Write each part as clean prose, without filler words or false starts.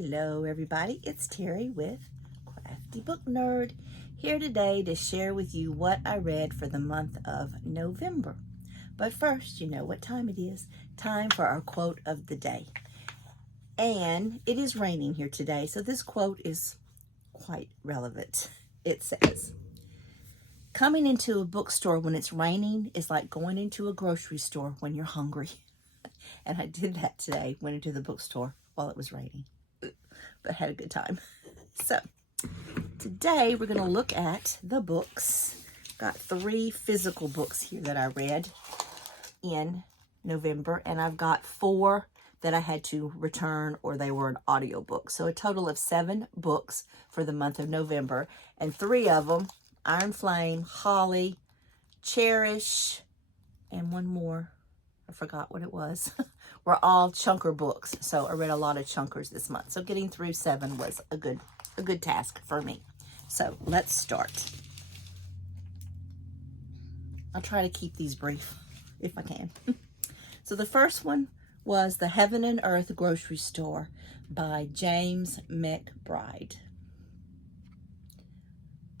Hello everybody, it's Terry with Crafty Book Nerd, here today to share with you what I read for the month of November. But first, you know what time it is. Time for our quote of the day. And it is raining here today, so this quote is quite relevant. It says, "Coming into a bookstore when it's raining is like going into a grocery store when you're hungry." And I did that today, went into the bookstore while it was raining, but had a good time. So today we're going to look at the books. Got 3 physical books here that I read in November, and I've got 4 that I had to return or they were an audiobook. So a total of 7 books for the month of November, and 3 of them, Iron Flame, Holly, Cherish, and one more, I forgot what it was, were all chunker books. So I read a lot of chunkers this month. So getting through 7 was a good task for me. So let's start. I'll try to keep these brief if I can. So the first one was The Heaven and Earth Grocery Store by James McBride.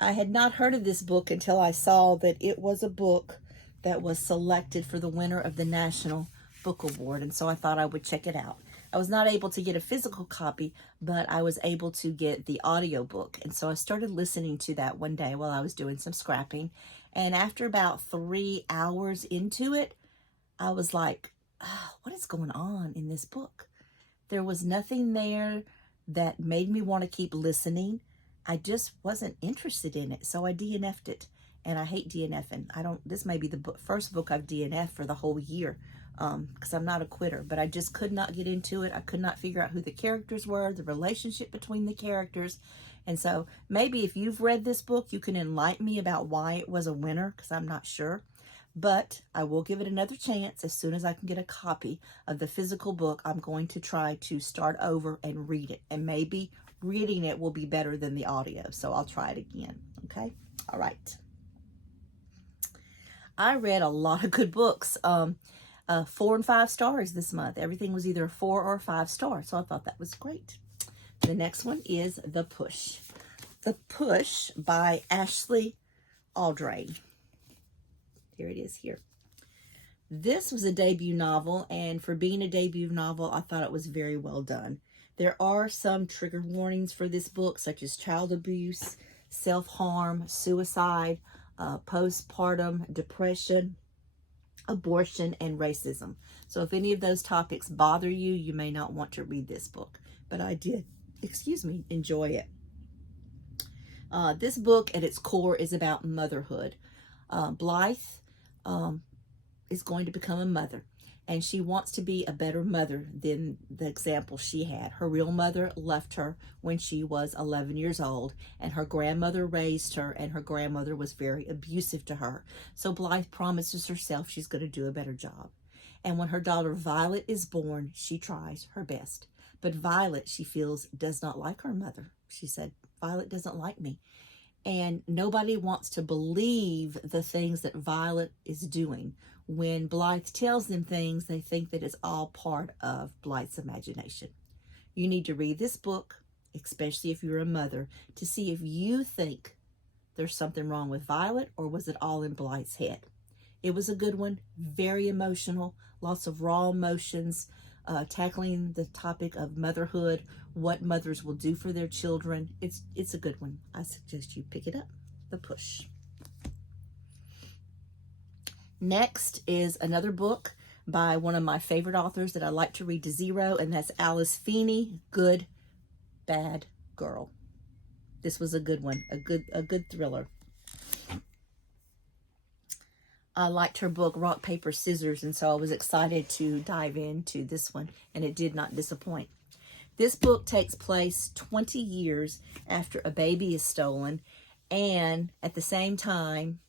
I had not heard of this book until I saw that it was a book that was selected for the winner of the National Book Award, and so I thought I would check it out. I was not able to get a physical copy, but I was able to get the audiobook, and so I started listening to that one day while I was doing some scrapping, and after about 3 hours into it, I was like, oh, what is going on in this book? There was nothing there that made me want to keep listening. I just wasn't interested in it, so I DNF'd it. And I hate DNFing. This may be the first book I've DNF'd for the whole year, because I'm not a quitter, but I just could not get into it. I could not figure out who the characters were, the relationship between the characters. And so maybe if you've read this book, you can enlighten me about why it was a winner, because I'm not sure. But I will give it another chance. As soon as I can get a copy of the physical book, I'm going to try to start over and read it. And maybe reading it will be better than the audio. So I'll try it again. Okay? All right. I read a lot of good books, 4 and 5 stars this month. Everything was either a 4 or a 5 star, so I thought that was great. The next one is The Push. The Push by Ashley Aldrain. Here it is here. This was a debut novel, and for being a debut novel, I thought it was very well done. There are some trigger warnings for this book, such as child abuse, self-harm, suicide, postpartum depression, abortion, and racism. So if any of those topics bother you, you may not want to read this book. But I did, enjoy it. This book at its core is about motherhood. Blythe is going to become a mother, and she wants to be a better mother than the example she had. Her real mother left her when she was 11 years old, and her grandmother raised her, and her grandmother was very abusive to her. So Blythe promises herself she's going to do a better job. And when her daughter Violet is born, she tries her best. But Violet, she feels, does not like her mother. She said, "Violet doesn't like me." And nobody wants to believe the things that Violet is doing. When Blythe tells them things, they think that it's all part of Blythe's imagination. You need to read this book, especially if you're a mother, to see if you think there's something wrong with Violet, or was it all in Blythe's head. It was a good one, very emotional, lots of raw emotions, tackling the topic of motherhood, what mothers will do for their children. It's a good one. I suggest you pick it up. The Push. Next is another book by one of my favorite authors that I like to read to zero, and that's Alice Feeney, Good, Bad Girl. This was a good one, a good thriller. I liked her book, Rock, Paper, Scissors, and so I was excited to dive into this one, and it did not disappoint. This book takes place 20 years after a baby is stolen, and at the same time,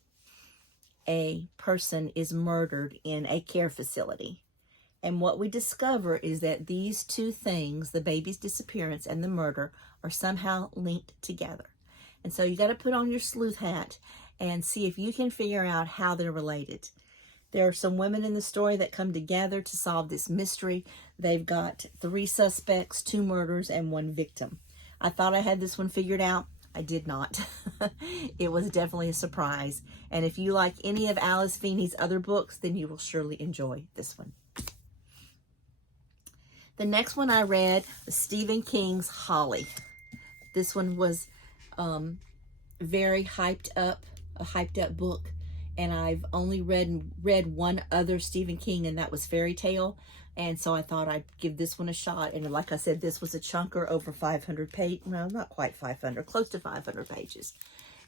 a person is murdered in a care facility. And what we discover is that these two things, the baby's disappearance and the murder, are somehow linked together. And so you got to put on your sleuth hat and see if you can figure out how they're related. There are some women in the story that come together to solve this mystery. They've got 3 suspects, 2 murders, and 1 victim. I thought I had this one figured out. I did not. It was definitely a surprise. And if you like any of Alice Feeney's other books, then you will surely enjoy this one. The next one I read was Stephen King's Holly. This one was very hyped up, a hyped up book. And I've only read one other Stephen King, and that was Fairy Tale. And so I thought I'd give this one a shot. And like I said, this was a chunker, over 500 pages. Well, not quite 500, close to 500 pages.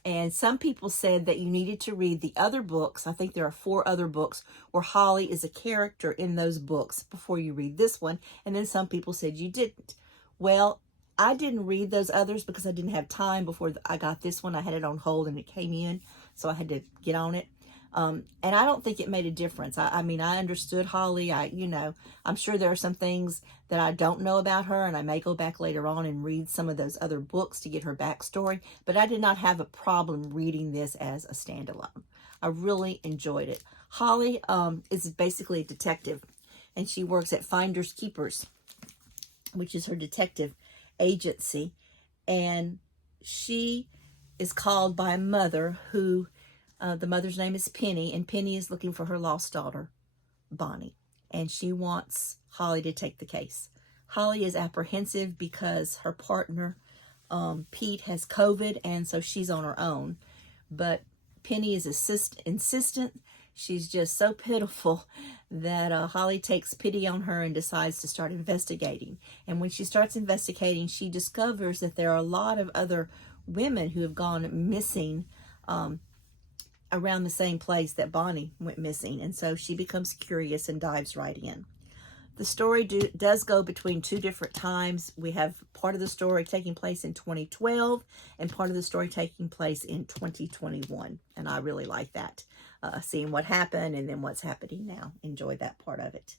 And some people said that you needed to read the other books. I think there are 4 other books where Holly is a character in those books before you read this one. And then some people said you didn't. Well, I didn't read those others because I didn't have time before I got this one. I had it on hold and it came in, so I had to get on it. And I don't think it made a difference. I mean, I understood Holly. I'm sure there are some things that I don't know about her, and I may go back later on and read some of those other books to get her backstory, but I did not have a problem reading this as a standalone. I really enjoyed it. Holly is basically a detective, and she works at Finders Keepers, which is her detective agency, and she is called by a mother who the mother's name is Penny, and Penny is looking for her lost daughter, Bonnie, and she wants Holly to take the case. Holly is apprehensive because her partner, Pete, has COVID, and so she's on her own. But Penny is insistent. She's just so pitiful that Holly takes pity on her and decides to start investigating. And when she starts investigating, she discovers that there are a lot of other women who have gone missing around the same place that Bonnie went missing. And so she becomes curious and dives right in. The story does go between 2 different times. We have part of the story taking place in 2012 and part of the story taking place in 2021. And I really like that. Seeing what happened and then what's happening now. Enjoyed that part of it.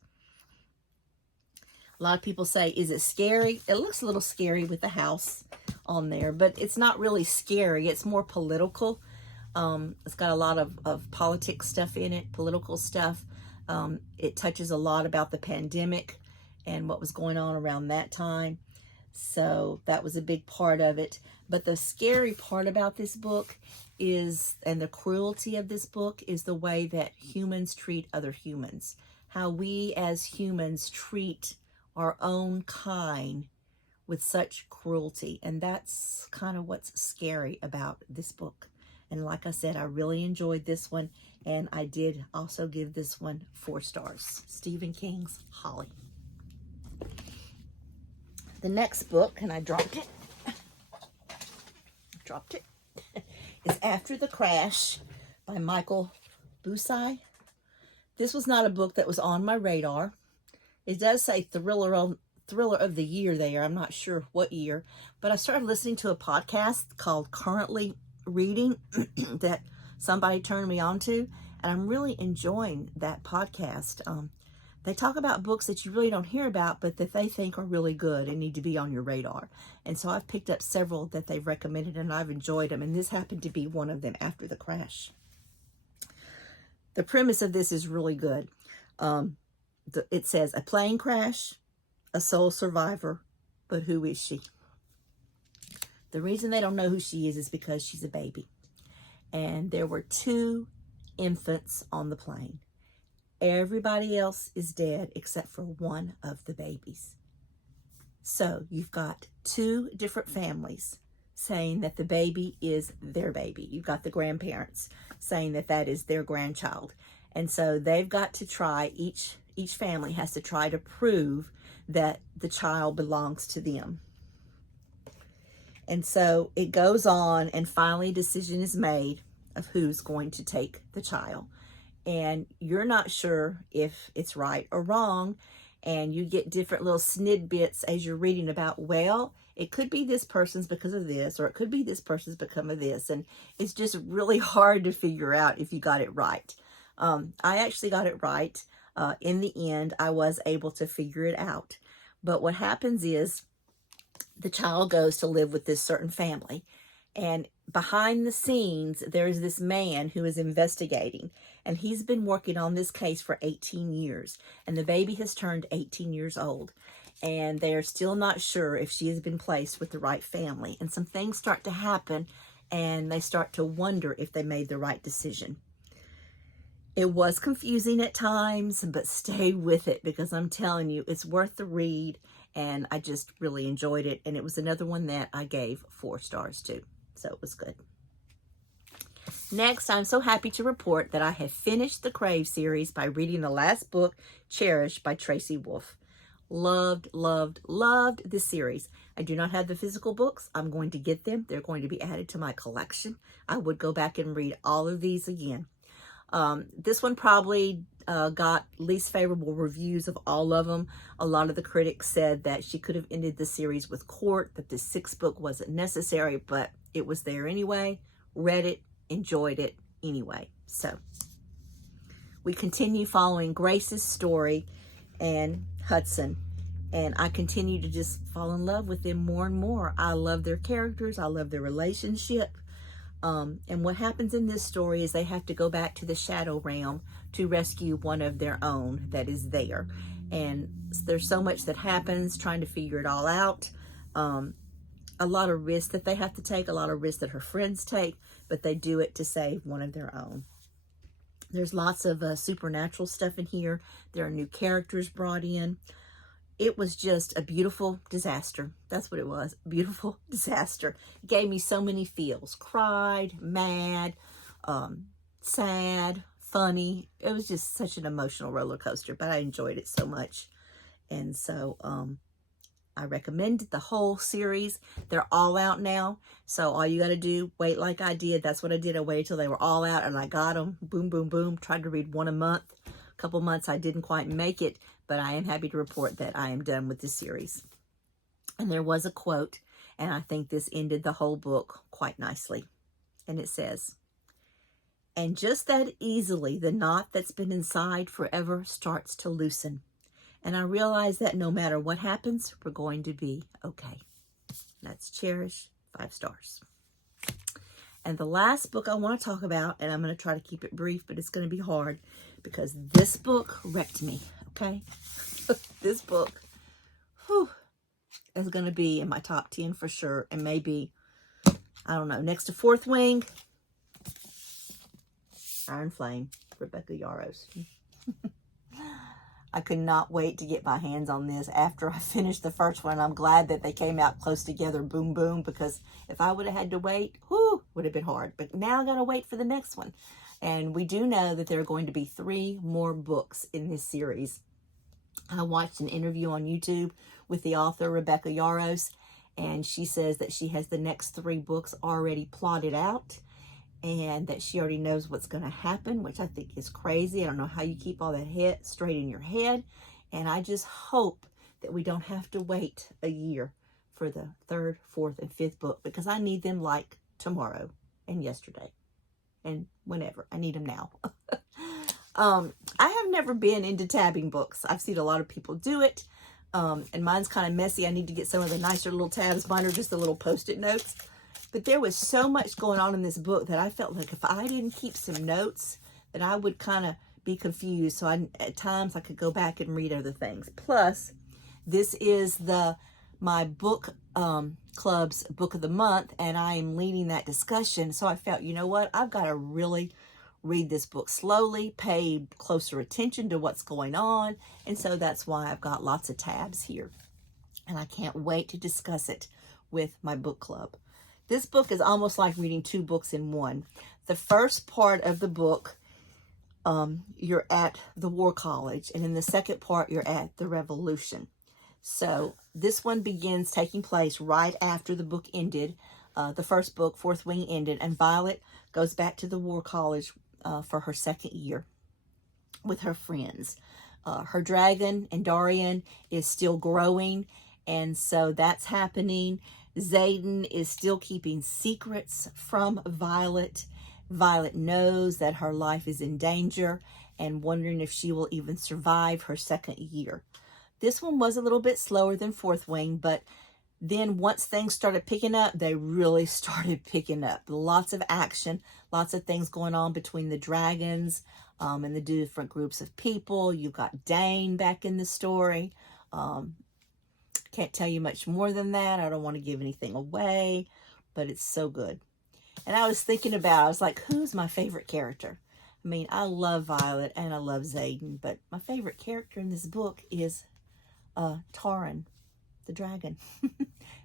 A lot of people say, is it scary? It looks a little scary with the house on there, but it's not really scary. It's more political. It's got a lot of politics stuff in it, political stuff. It touches a lot about the pandemic and what was going on around that time. So that was a big part of it. But the scary part about this book is, and the cruelty of this book, is the way that humans treat other humans. How we as humans treat our own kind with such cruelty. And that's kind of what's scary about this book. And like I said, I really enjoyed this one. And I did also give this one 4 stars. Stephen King's Holly. The next book, and I dropped it. Is After the Crash by Michael Bussey. This was not a book that was on my radar. It does say thriller of the year there. I'm not sure what year. But I started listening to a podcast called Currently Reading that somebody turned me on to, and I'm really enjoying that podcast. They talk about books that you really don't hear about, but that they think are really good and need to be on your radar. And so I've picked up several that they've recommended, and I've enjoyed them, and this happened to be one of them, After the Crash. The premise of this is really good. It says, a plane crash, a sole survivor, but who is she? The reason they don't know who she is because she's a baby. And there were 2 infants on the plane. Everybody else is dead except for one of the babies. So you've got 2 different families saying that the baby is their baby. You've got the grandparents saying that that is their grandchild. And so they've got to try, each family has to try to prove that the child belongs to them. And so it goes on, and finally a decision is made of who's going to take the child. And you're not sure if it's right or wrong, and you get different little snidbits as you're reading about, well, it could be this person's because of this, or it could be this person's because of this, and it's just really hard to figure out if you got it right. I actually got it right. In the end, I was able to figure it out. But what happens is the child goes to live with this certain family, and behind the scenes, there's this man who is investigating, And he's been working on this case for 18 years. And the baby has turned 18 years old. And they are still not sure if she has been placed with the right family. And some things start to happen, and they start to wonder if they made the right decision. It was confusing at times, but stay with it, because I'm telling you, it's worth the read. And I just really enjoyed it. And it was another one that I gave 4 stars to. So it was good. Next, I'm so happy to report that I have finished the Crave series by reading the last book, Cherish, by Tracy Wolff. Loved, loved, loved this series. I do not have the physical books. I'm going to get them. They're going to be added to my collection. I would go back and read all of these again. This one probably got least favorable reviews of all of them. A lot of the critics said that she could have ended the series with Court, that this 6th book wasn't necessary, but it was there anyway. Read it, enjoyed it anyway. So we continue following Grace's story and Hudson, and I continue to just fall in love with them more and more. I love their characters. I love their relationship. And what happens in this story is they have to go back to the Shadow Realm to rescue one of their own that is there. And there's so much that happens trying to figure it all out. A lot of risks that they have to take, a lot of risks that her friends take, but they do it to save one of their own. There's lots of supernatural stuff in here. There are new characters brought in. It was just a beautiful disaster. That's what it was. Beautiful disaster. It gave me so many feels. Cried, mad, sad, funny. It was just such an emotional roller coaster, but I enjoyed it so much. And so I recommend the whole series. They're all out now. So all you got to do, wait like I did. That's what I did. I waited till they were all out and I got them. Boom, boom, boom. Tried to read one a month. A couple months I didn't quite make it, but I am happy to report that I am done with this series. And there was a quote, and I think this ended the whole book quite nicely. And it says, "And just that easily the knot that's been inside forever starts to loosen. And I realize that no matter what happens, we're going to be okay." That's Cherish, 5 stars. And the last book I want to talk about, and I'm going to try to keep it brief, but it's going to be hard because this book wrecked me, okay? This book, whew, is going to be in my top 10 for sure, and maybe, I don't know, next to Fourth Wing, Iron Flame, Rebeca Yarros. I could not wait to get my hands on this after I finished the first one. I'm glad that they came out close together, boom, boom, because if I would have had to wait, whoo, would have been hard. But now I got to wait for the next one. And we do know that there are going to be 3 more books in this series. I watched an interview on YouTube with the author, Rebeca Yarros, and she says that she has the next 3 books already plotted out, and that she already knows what's going to happen, which I think is crazy. I don't know how you keep all that straight in your head. And I just hope that we don't have to wait a year for the 3rd, 4th, and 5th book, because I need them like tomorrow and yesterday and whenever. I need them now. I have never been into tabbing books. I've seen a lot of people do it. And mine's kind of messy. I need to get some of the nicer little tabs. Mine are just the little Post-it notes. But there was so much going on in this book that I felt like if I didn't keep some notes, that I would kind of be confused. So at times I could go back and read other things. Plus, this is my book club's book of the month, and I am leading that discussion. So I felt, you know what? I've got to really read this book slowly, pay closer attention to what's going on. And so that's why I've got lots of tabs here. And I can't wait to discuss it with my book club. This book is almost like reading 2 books in one. The first part of the book, you're at the War College, and in the second part, you're at the Revolution. So this one begins taking place right after the book ended. The first book, Fourth Wing, ended, and Violet goes back to the War College for her 2nd year with her friends. Her dragon, Endarian, is still growing, and so that's happening. Xaden is still keeping secrets from Violet. Violet knows that her life is in danger and wondering if she will even survive her 2nd year. This one was a little bit slower than Fourth Wing, but then once things started picking up, they really started picking up. Lots of action, lots of things going on between the dragons. and the different groups of people. You got Dane back in the story. Can't tell you much more than that. I don't want to give anything away, but it's so good. And I was thinking about, I was like, who's my favorite character? I mean, I love Violet and I love Xaden, but my favorite character in this book is Taran, the dragon.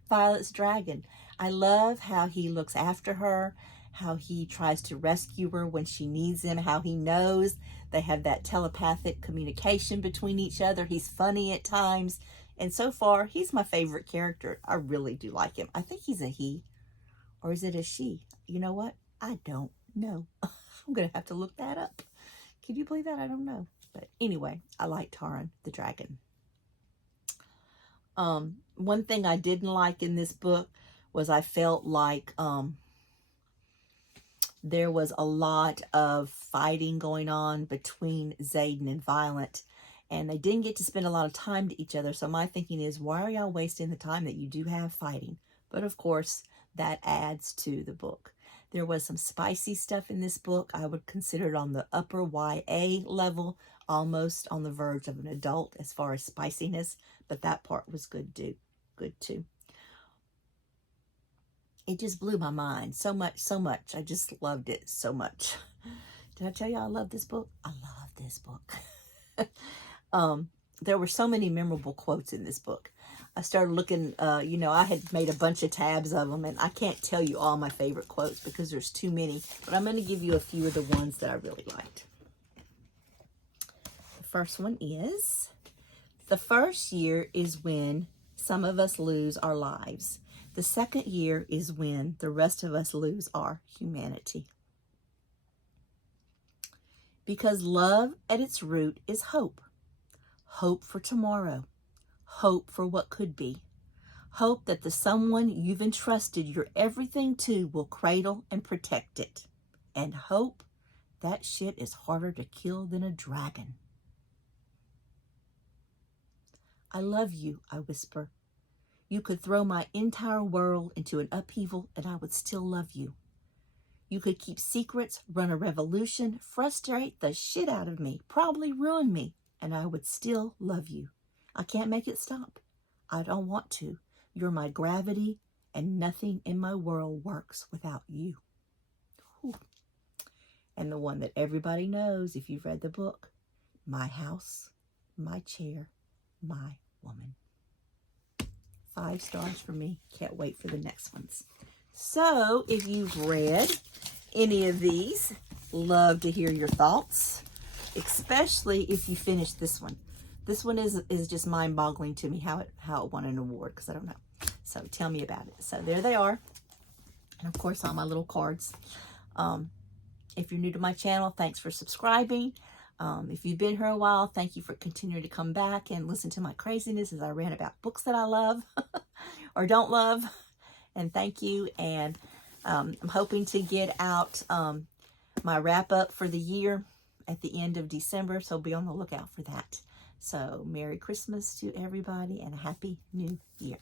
Violet's dragon. I love how he looks after her, how he tries to rescue her when she needs him, how he knows they have that telepathic communication between each other. He's funny at times. And so far, he's my favorite character. I really do like him. I think he's a he. Or is it a she? You know what? I don't know. I'm going to have to look that up. Can you believe that? I don't know. But anyway, I like Taran, the dragon. One thing I didn't like in this book was I felt like there was a lot of fighting going on between Xaden and Violet, and they didn't get to spend a lot of time to each other. So my thinking is, why are y'all wasting the time that you do have fighting? But of course, that adds to the book. There was some spicy stuff in this book. I would consider it on the upper YA level, almost on the verge of an adult as far as spiciness, but that part was good too. It just blew my mind so much. I just loved it so much. Did I tell you I love this book? I love this book. There were so many memorable quotes in this book. I started looking, I had made a bunch of tabs of them, and I can't tell you all my favorite quotes because there's too many, but I'm going to give you a few of the ones that I really liked. The first one is, the first year is when some of us lose our lives. The second year is when the rest of us lose our humanity. Because love at its root is hope. Hope for tomorrow. Hope for what could be. Hope that the someone you've entrusted your everything to will cradle and protect it. And hope that shit is harder to kill than a dragon. I love you, I whisper. You could throw my entire world into an upheaval and I would still love you. You could keep secrets, run a revolution, frustrate the shit out of me, probably ruin me, and I would still love you. I can't make it stop. I don't want to. You're my gravity, and nothing in my world works without you. Whew. And the one that everybody knows if you've read the book, my house, my chair, my woman. 5 stars for me. Can't wait for the next ones. So, if you've read any of these, love to hear your thoughts, especially if you finish this one. This one is just mind-boggling to me how it won an award, because I don't know. So tell me about it. So there they are. And of course, all my little cards. If you're new to my channel, thanks for subscribing. If you've been here a while, thank you for continuing to come back and listen to my craziness as I rant about books that I love or don't love. And thank you. And I'm hoping to get out my wrap-up for the year at the end of December, so be on the lookout for that. So Merry Christmas to everybody and a Happy New Year.